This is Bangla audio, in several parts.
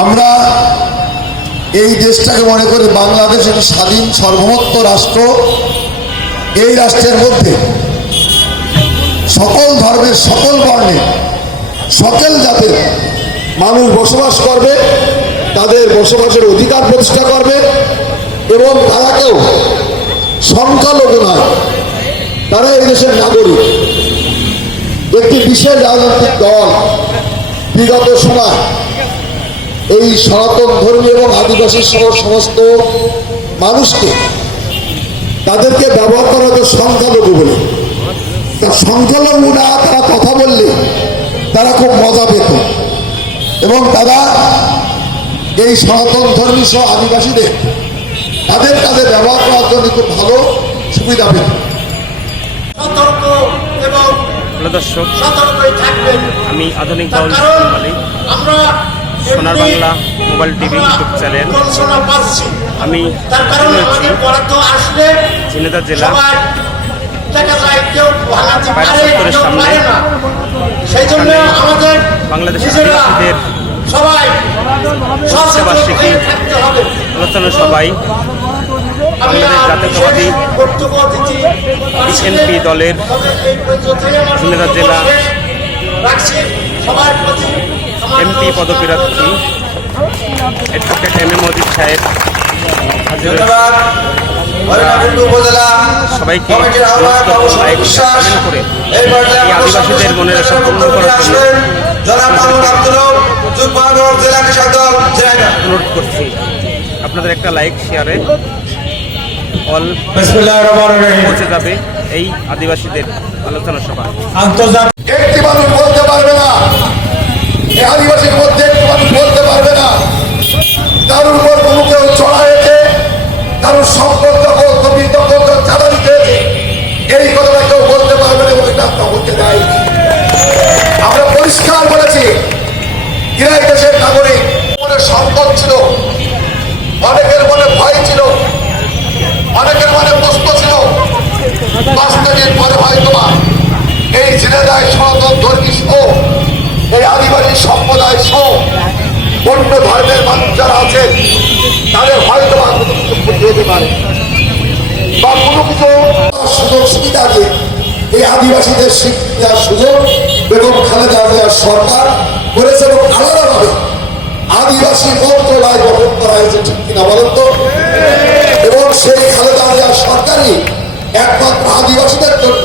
আমরা এই দেশটাকে মনে করি বাংলাদেশ একটি স্বাধীন সার্বভৌমত্ব রাষ্ট্র। এই রাষ্ট্রের মধ্যে সকল ধর্মের, সকল বর্ণের, সকল জাতের মানুষ বসবাস করবে, তাদের বসবাসের অধিকার প্রতিষ্ঠা করবে এবং তারা কেউ সংখ্যালঘু নয়, তারা এই দেশের নাগরিক। একটি বিশেষ রাজনৈতিক দল বিগত সময় এই সনাতন ধর্মী এবং আদিবাসী সহ সমস্ত মানুষকে তাদেরকে ব্যবহার করা হতো সংখ্যালঘু বলে। সংখ্যালঘু না তারা কথা বললে তারা খুব মজা পেত। এবং তারা এই সনাতন ধর্মী সহ আদিবাসীদের তাদের কাছে ব্যবহার করার জন্য খুব ভালো সুবিধা পেত। সতর্ক এবং দর্শক আমি আধুনিক মালিক। আমরা সোনার Bangla mobile TV YouTube channel. আমি রয়েছি ঝিনেদা জেলা। চত্বরের কেউ সামনে বাংলাদেশের আদিবাসীদের সবাই বার্ষিকী আলোচনা সবাই বাংলাদেশ জাতীয়তাবাদী বিএনপি দলের ঝিনাইদহ জেলা এমপি। পদপ্রার্থী অ্যাডভোকেট এম এ মজিদ সাহেব আপনাদের একটা লাইক শেয়ারে অল পৌঁছে যাবে এই আদিবাসীদের আলোচনা সভা। আন্তর্জাতিক এই আদিবাসীর মধ্যে একটি মানুষ বলতে পারবে না। কারোর উপর কোনো কেউ চড়া হয়েছে কারোর সম্পর্ক জমি দখল চাঁদা দিতে এই কথাটা কেউ বলতে পারবে না এটা আমরা বলতে দেয় আমরা পরিষ্কার বলেছি এরা এই দেশের নাগরিক, মনে সম্পদ ছিল, অনেকের মনে ভয় ছিল, অনেকের মনে প্রশ্ন ছিল পাঁচ মিনিট পরে হয়তো এই ঝিনেদায় সনাতন ধর্মী সহ হতে পারে। বা কোনো কিছু সুযোগ সুবিধা দিয়ে এই আদিবাসীদের দেওয়ার সুযোগ বেগম খালেদা জিয়ার সরকার করেছে এবং আলাদাভাবে আদিবাসী মন্ত্রণালয় গঠন করা হয়েছে, ঠিক কিনা বলেন তো? এবং সেই খালেদা জিয়ার সরকারই একমাত্র আদিবাসীদের জন্য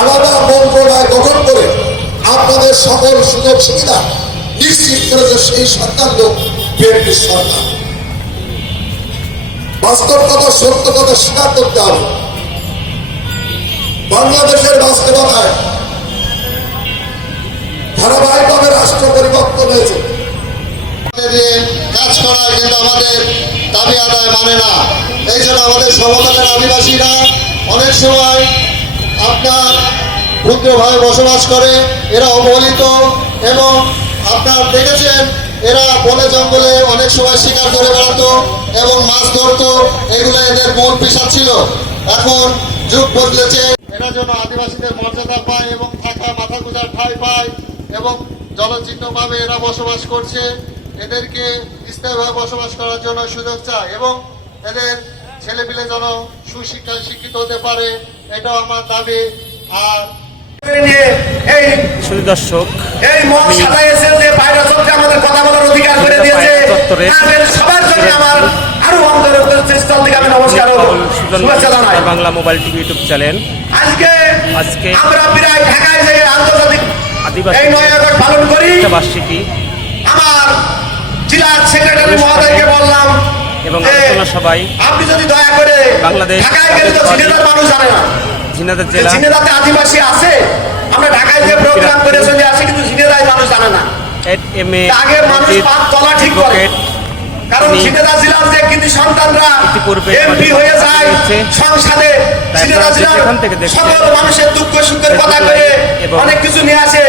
আলাদা মন্ত্রণালয় গঠন করে আপনাদের সকল সুযোগ সুবিধা নিশ্চিত করেছে সেই সরকার লোক বিএনপি সরকার। বাস্তব কথা, সত্য কথা স্বীকার করতে হবে। বাংলাদেশের বাস্তবতায় ধারাবাহিকভাবে রাষ্ট্র পরিবর্তন হয়েছে। কাজ করায় কিন্তু আমাদের দাবি আদায় মানে না। এই জন্য আমাদের সমতলের আদিবাসীরা অনেক সময় আপনার ক্ষুদ্রভাবে বসবাস করে, এরা অবহেলিত এবং আপনার দেখেছেন এরা বনে জঙ্গলে অনেক সময় শিকার করে বেড়াতো এবং মাছ ধরতো, এগুলো এদের মূল পেশা ছিল। এখন যুগ বদলেছে, এরা যেন আদিবাসীদের মর্যাদা পায় এবং থাকা মাথা গুজার ঠাঁই পায় এবং জলচিহ্নভাবে এরা বসবাস করছে। এদেরকে স্থায়ীভাবে বসবাস করার জন্য সুযোগ চায় এবং এদের ছেলেপিলে যেন সুশিক্ষায় শিক্ষিত হতে পারে, এটাও আমার দাবি। আর শুধু দর্শক এই মন সাজাইয়েছে যে বাইরে আমাদের কথা বলার অধিকার করে দিয়েছে। তাদের সবার জন্য আমার আরও অন্তরের স্থল থেকে আমি নমস্কার শুভেচ্ছা জানাই। Bangla mobile TV YouTube channel আজকে আজকে আমরা প্রায় ঢাকায় যে আন্তর্জাতিক আদিবাসী এই নয় আগস্ট পালন করি। বার্ষিকী আমার জেলার সেক্রেটারি মহোদয়কে বললাম এবং আলোচনা সভায় আপনি যদি দয়া করে বাংলাদেশ ঢাকায় গেলে তো মানুষ জানে না। জেলা। ঝিনেদাতে আদিবাসী আছে আমরা ঢাকায় যে প্রোগ্রাম করে চলে আসি কিন্তু ঝিনেদায় মানুষ জানে না। আগে মানুষ পাপ চলা ঠিক করে। কারণ ঝিনেদা জেলার যে কিন্তু সন্তানরা এমপি হয়ে যায় সংসদে ঝিনেদা জেলার সকল মানুষের দুঃখ সুখের কথা করে অনেক কিছু নিয়ে আসে।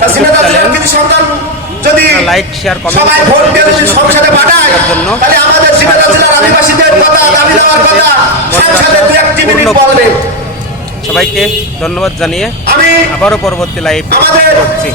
তা ঝিনেদা জেলার কিন্তু সন্তান যদি লাইক শেয়ার কমেন্ট সবাই ভোট দিয়ে যদি সংসদে পাঠায় জন্য। তাহলে আমাদের ঝিনেদা জেলার আদিবাসীদের কথা দাবি দেওয়ার কথা সংসদে দু একটি মিনিট বলবে সবাইকে ধন্যবাদ জানিয়ে আবারও পরবর্তী লাইভ করছি।